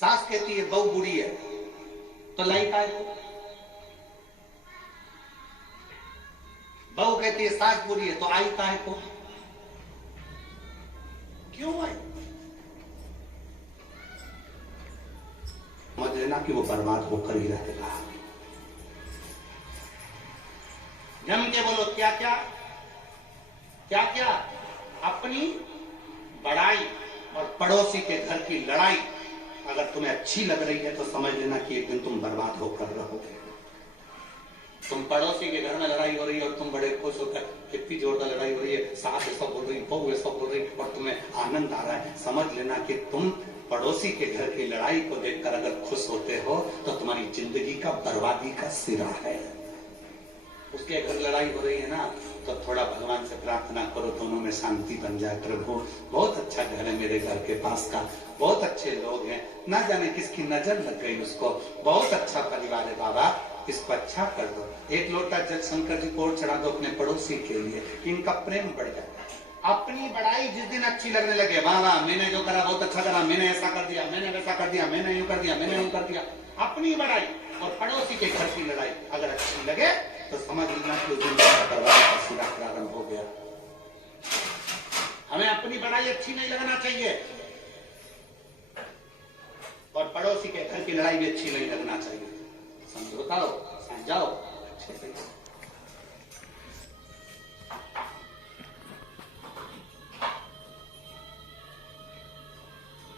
सास कहती है बहू बुरी है तो लाई काय को। बहू कहती है सास बुरी है तो आई काय को। क्यों आई? समझ लेना कि वो बर्बाद होकर ही रहेगा। जम के बोलो क्या क्या क्या क्या। अपनी बड़ाई और पड़ोसी के घर की लड़ाई अगर तुम्हें अच्छी लग रही है तो समझ लेना कि एक दिन तुम बर्बाद होकर रहोगे। तुम पड़ोसी के घर में लड़ाई हो रही है और तुम बड़े खुश होकर, कितनी जोरदार लड़ाई हो रही है, सास ऐसा बोल रही, बहू ऐसा बोल रही और तुम्हें आनंद आ रहा है, समझ लेना कि तुम पड़ोसी के घर की लड़ाई को देखकर अगर खुश होते हो तो तुम्हारी जिंदगी का बर्बादी का सिरा है। उसके घर लड़ाई हो रही है ना तो थोड़ा भगवान से प्रार्थना करो दोनों में शांति बन जाए। प्रभु बहुत अच्छा घर है मेरे घर के पास का, बहुत अच्छे लोग हैं, ना जाने किसकी नजर लग गई उसको, बहुत अच्छा परिवार है बाबा, इसको अच्छा कर दो। एक लोटा जल शंकर जी को और चढ़ा दो अपने पड़ोसी के लिए, इनका प्रेम बढ़ जाए। अपनी बड़ाई जिस दिन अच्छी लगने लगे, वाह वाह मैंने जो करा बहुत अच्छा करा, मैंने ऐसा कर दिया, मैंने वैसा कर दिया, मैंने यूं कर दिया, मैंने यूं कर दिया, अपनी बड़ाई और पड़ोसी के घर की लड़ाई अगर अच्छी लगे तो समझ लेना कि सिरा प्रारंभ हो गया। हमें अपनी बड़ाई अच्छी नहीं लगना चाहिए और पड़ोसी के घर की लड़ाई भी अच्छी नहीं लगना चाहिए। समझौता हो, समझाओ अच्छे से।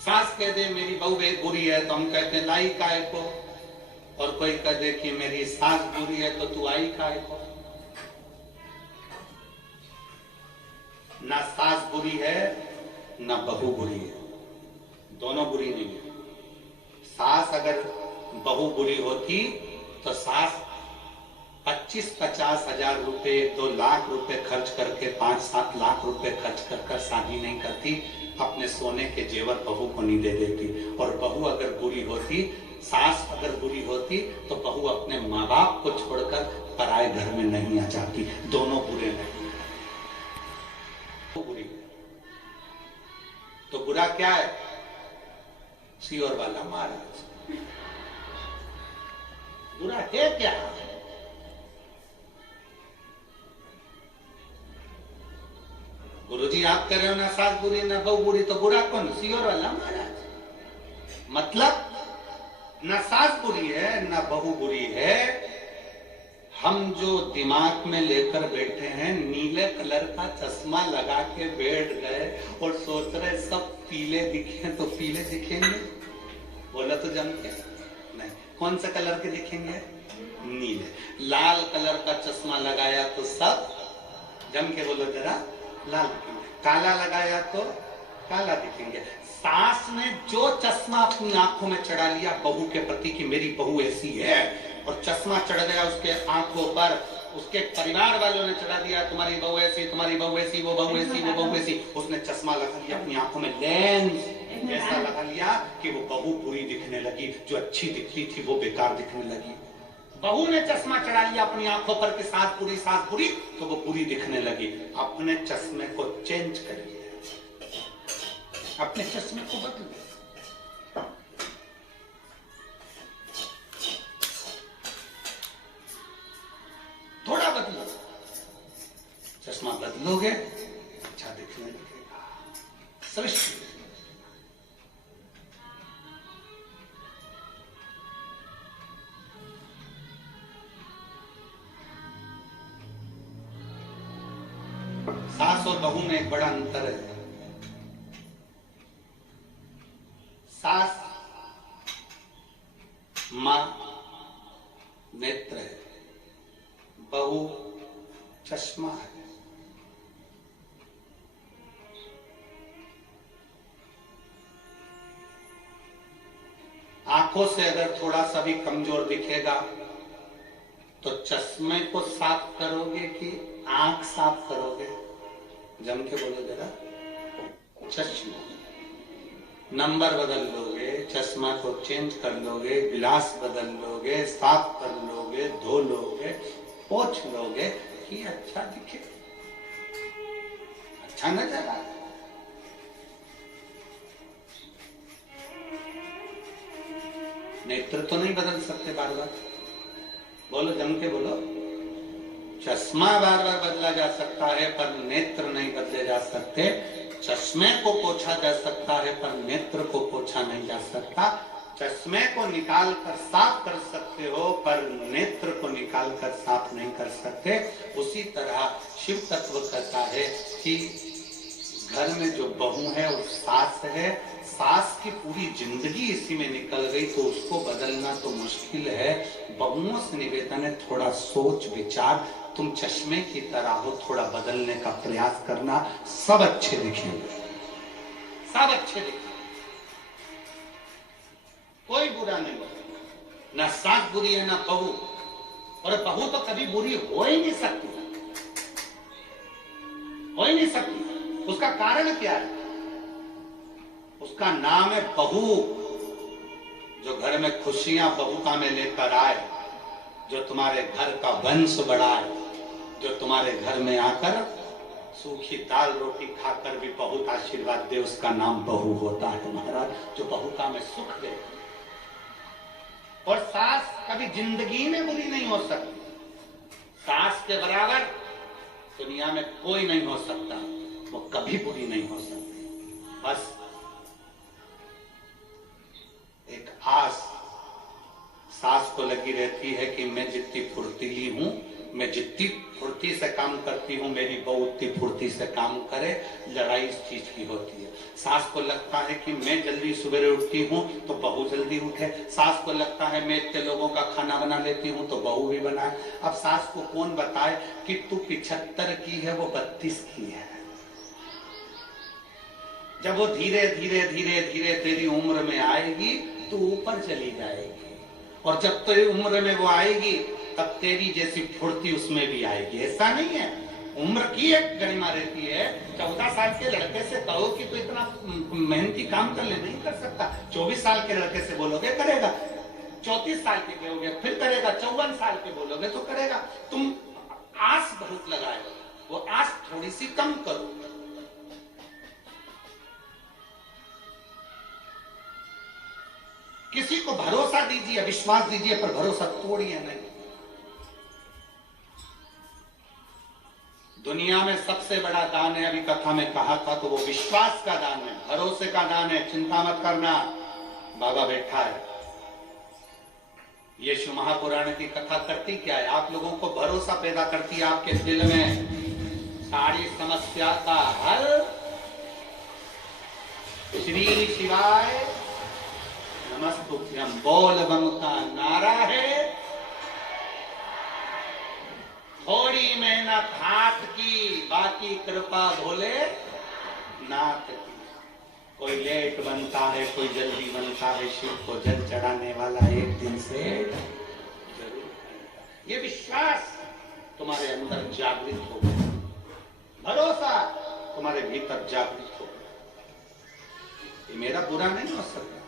सास कह दे मेरी बहू बुरी है तो हम कहते हैं लाई काय को, और कोई कह दे कि मेरी सास बुरी है तो तू आई काय को। ना सास बुरी है ना बहू बुरी है, दोनों बुरी नहीं है। सास अगर बहू बुरी होती तो सास 25-50 हजार रुपए, 2 लाख रुपए खर्च करके 5-7 लाख रुपए खर्च कर शादी नहीं करती, अपने सोने के जेवर बहू को नहीं दे देती। और बहू अगर बुरी होती, सास अगर बुरी होती तो बहू अपने माँ बाप को छोड़कर पराए घर में नहीं आ जाती। दोनों बुरे नहीं, तो बुरी। तो बुरा क्या है? सियोर वाला महाराज बुरा है क्या? गुरुजी आप कह रहे हो ना सास बुरी ना बहू बुरी, तो बुरा कौन? सियोर वाला महाराज। मतलब न सास बुरी है न बहू बुरी है, हम जो दिमाग में लेकर बैठे हैं, नीले कलर का चश्मा लगा के बैठ गए और सोच रहे सब पीले दिखे तो पीले दिखेंगे, बोला तो जम के नहीं। कौन सा कलर के दिखेंगे? नीले। लाल कलर का चश्मा लगाया तो सब जम के बोलो जरा लाल दिखेंगे, काला लगाया तो काला दिखेंगे। सास ने जो चश्मा अपनी आंखों में चढ़ा लिया बहू के प्रति कि मेरी बहू ऐसी है, और चश्मा चढ़ गया उसके आंखों पर, उसके परिवार वालों ने चढ़ा दिया तुम्हारी बहू ऐसी, तुम्हारी बहू ऐसी, वो बहू ऐसी, वो बहू ऐसी, उसने चश्मा लगा लिया अपनी आंखों में, लेंस ऐसा लगा लिया कि वो बहू बुरी दिखने लगी, जो अच्छी दिखती थी वो बेकार दिखने लगी। बहू ने चश्मा चढ़ा लिया अपनी आंखों पर कि सास बुरी, तो वो बुरी दिखने लगी। अपने चश्मे को चेंज कर लिया, अपने चश्मे को बदल, थोड़ा बदलो, चश्मा बदलोगे अच्छा दिखने लगेगा, सृष्टि। सास और बहू में एक बड़ा अंतर है। सास मां नेत्र है, बहू चश्मा है। आंखों से अगर थोड़ा सा भी कमजोर दिखेगा तो चश्मे को साफ करोगे कि आंख साफ करोगे? जम के बोलो जरा। चश्मा, नंबर बदल लोगे, चश्मा को चेंज कर लोगे, गिलास बदल लोगे, साफ कर लोगे, धो लोगे, पोंछ लोगे कि अच्छा दिखे, अच्छा नजर आए। नेत्र तो नहीं बदल सकते बार बार, बोलो जम के बोलो। चश्मा बार बार बदला जा सकता है पर नेत्र नहीं बदले जा सकते। चश्मे को पोछा जा सकता है पर नेत्र को पोछा नहीं जा सकता। चश्मे को निकाल कर साफ कर सकते हो पर नेत्र को निकाल कर साफ नहीं कर सकते। उसी तरह शिव तत्व कहता है कि घर में जो बहू है वो सास है, सास की पूरी जिंदगी इसी में निकल गई तो उसको बदलना तो मुश्किल है। बहुओं से निवेदन है थोड़ा सोच विचार, तुम चश्मे की तरह हो, थोड़ा बदलने का प्रयास करना, सब अच्छे दिखेंगे, सब अच्छे दिखेंगे, कोई बुरा नहीं होगा। न सास बुरी है न बहू, और बहू तो कभी बुरी हो ही नहीं सकती, हो ही नहीं सकती। उसका कारण क्या है? उसका नाम है बहू। जो घर में खुशियां बहुता में लेकर आए, जो तुम्हारे घर का वंश बढ़ाए, जो तुम्हारे घर में आकर सूखी दाल रोटी खाकर भी बहुत आशीर्वाद दे, उसका नाम बहू होता है महाराज। जो बहुता में सुख दे। और सास कभी जिंदगी में बुरी नहीं हो सकती। सास के बराबर दुनिया में कोई नहीं हो सकता, वो कभी बुरी नहीं हो सकती। बस एक आस सास को लगी रहती है कि मैं जितनी फुर्तीली हूं, मैं जितनी फुर्ती से काम करती हूं, मेरी बहू उतनी फुर्ती से काम करे। लड़ाई इस चीज की होती है। सास को लगता है कि मैं जल्दी सवेरे उठती हूं तो बहू जल्दी उठे। सास को लगता है मैं इतने लोगों का खाना बना लेती हूं तो बहू भी बनाए। अब सास को कौन बताए कि तू 75 की है, वो 32 की है। जब वो धीरे धीरे धीरे धीरे तेरी उम्र में आएगी तो ऊपर चली जाएगी, और जब तेरी उम्र में वो आएगी तब तेरी जैसी फुर्ती उसमें भी आएगी। ऐसा नहीं है, उम्र की एक गरिमा रहती है। 14 साल के लड़के से कहो कि तू इतना मेहनती काम कर ले, नहीं कर सकता। 24 साल के लड़के से बोलोगे करेगा, 34 साल के कहोगे फिर करेगा, 54 साल के बोलोगे तो करेगा। तुम आस बहुत लगाए, वो आस थोड़ी सी कम करो। किसी को भरोसा दीजिए, विश्वास दीजिए, पर भरोसा तोड़िए नहीं। दुनिया में सबसे बड़ा दान है, अभी कथा में कहा था, तो वो विश्वास का दान है, भरोसे का दान है। चिंता मत करना, बाबा बैठा है। यीशु महापुराण की कथा करती क्या है? आप लोगों को भरोसा पैदा करती है आपके दिल में। सारी समस्या का हल श्री शिवाय नमस्तुभ्यम बोल बम का नारा है। थोड़ी मेहनत हाथ की, बाकी कृपा भोले नाथ की। कोई लेट बनता है, कोई जल्दी बनता है, शिव को जल चढ़ाने वाला एक दिन से जरूर। ये विश्वास तुम्हारे अंदर जागृत हो गया, भरोसा तुम्हारे भीतर जागृत हो गया। ये मेरा बुरा नहीं हो सकता।